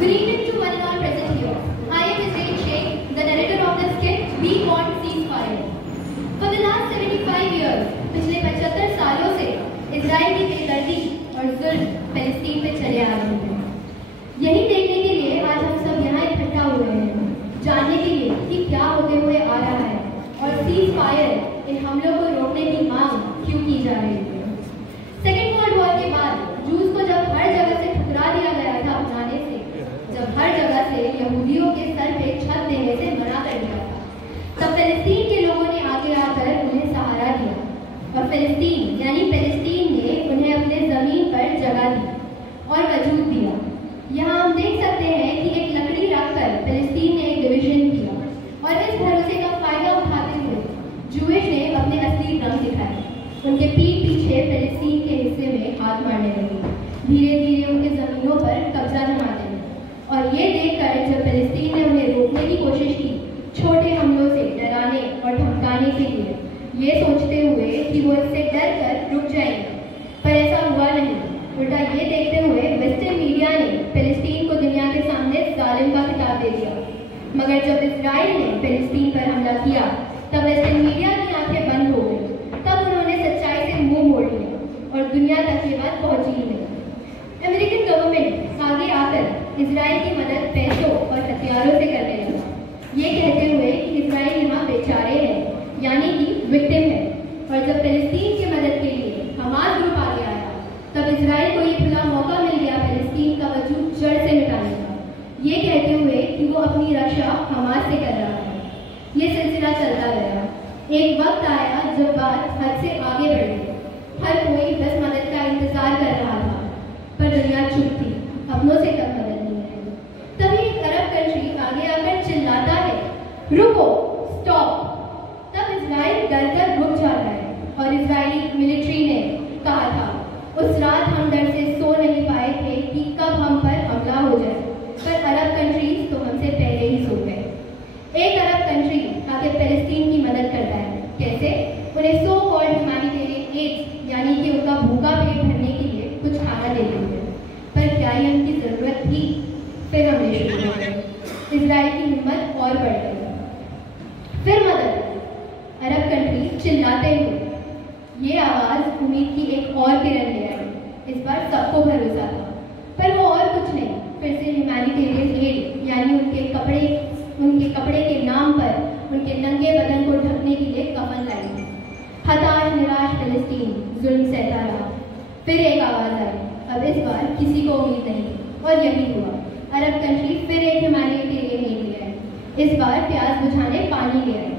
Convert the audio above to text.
Good evening to one and all present here. I am Israel Sheikh, the narrator of the skit We Want Ceasefire. For the last 75 years, पिछले 75 सालों से Israel की बेदर्दी और जुल्म फिलिस्तीन पे चले आ रहे हैं। यही देखने के लिए आज हम सब यहाँ इकट्ठा हुए हैं, जानने के लिए कि क्या होते हुए आ रहा है और सीज फायर इन हमलों को रोकने की मांग क्यों की जा रही है। सेकेंड वर्ल्ड वॉर के बाद जूस को जब हर जगह से ठुकरा दिया गया था अपनाने से, जब हर जगह से यहूदियों के सर पे छत देने से मना कर दिया था, तब फिलिस्तीन के लोगों ने आगे आकर उन्हें सहारा दिया और फिलिस्तीन यानी फिलिस्तीन ने उन्हें अपने जमीन पर जगह दी और वजूद दिया। यहाँ हम देख सकते हैं कि एक लकड़ी रखकर फिलिस्तीन ने एक डिवीजन किया और इस भरोसे का फायदा उठाते हुए जूश ने अपने असली रंग दिखाए। उनके पीठ पीछे फिलिस्तीन के हिस्से में हाथ मारने लगे, धीरे धीरे उनके जमीनों पर कब्जा जमाते लगे। और ये देखकर जब फिलिस्तीन ने उन्हें रोकने की कोशिश की, छोटे हमलों से डराने और धमकाने के लिए, ये सोचते हुए कि वो इससे डर कर रुक जाएंगे, पर ऐसा हुआ नहीं। उल्टा ये देखते हुए वेस्टर्न मीडिया ने फिलिस्तीन को दुनिया के सामने जालिम का खिताब दे दिया। मगर जब इजराइल ने फिलिस्तीन पर हमला किया, तब वेस्टर्न मीडिया की आंखें बंद हो गई। तब उन्होंने सच्चाई से मुंह मोड़ लिया और दुनिया तक ये बात पहुंची ही नहीं। अमेरिकन गवर्नमेंट आगे आकर इजराइल की मदद पैसों और हथियारों से करने लगा, ये कहते हुए कि इजराइल यहाँ बेचारे हैं, यानी कि विक्टिम है। और जब फिलिस्तीन की मदद के लिए हमास ग्रुप आगे आया, तब इजराइल को ये खुला मौका मिल गया फिलिस्तीन का वजूद जड़ से मिटाने का, ये कहते हुए कि वो अपनी रक्षा हमास से कर रहा है। ये सिलसिला चलता गया। एक वक्त आया जब बात हद से आगे बढ़ गई। हर कोई बस मदद का इंतजार कर रहा था, पर दुनिया चुप थी, अपनों से कम मदद नहीं है। तभी एक अरब कंट्री आगे आकर चिल्लाता है, रुको, स्टॉप। तब इजराइल डरकर रुक जाता है और इजरायली मिलिट्री ने कहा था, उस रात हम डर से सो नहीं पाए थे कि कब हम पर हमला हो जाए, पर अरब कंट्रीज तो हमसे पहले ही सो गए। एक अरब कंट्री आगे फिलिस्तीन की मदद करता है। कैसे? उन्हें सो कॉल्ड ह्यूमैनिटेरियन एड यानी कि उनका भूखा पेट भरने के लिए कुछ खाना देते हुए। पर क्या ये उनकी जरूरत थी? फिर हमने शुरू हो गए। इजराइल की हिम्मत और बढ़ गई। फिर मदद अरब कंट्री चिल्लाते हुए। ये आवाज उम्मीद की एक और किरण ले आई। इस बार सबको भरोसा था, पर वो और कुछ नहीं, फिर से ह्यूमैनिटेरियन एड यानी उनके कपड़े के नाम पर उनके नंगे बदन को ढकने के लिए कफन लाई। हताश निराश फिलिस्तीन जुल्म सहता रहा। फिर एक आवाज आई। अब इस बार किसी को उम्मीद नहीं, और यही हुआ। अरब कंट्री फिर एक ह्यूमैनिटेरियन एड ले आए। इस बार प्यास बुझाने पानी ले आए।